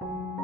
you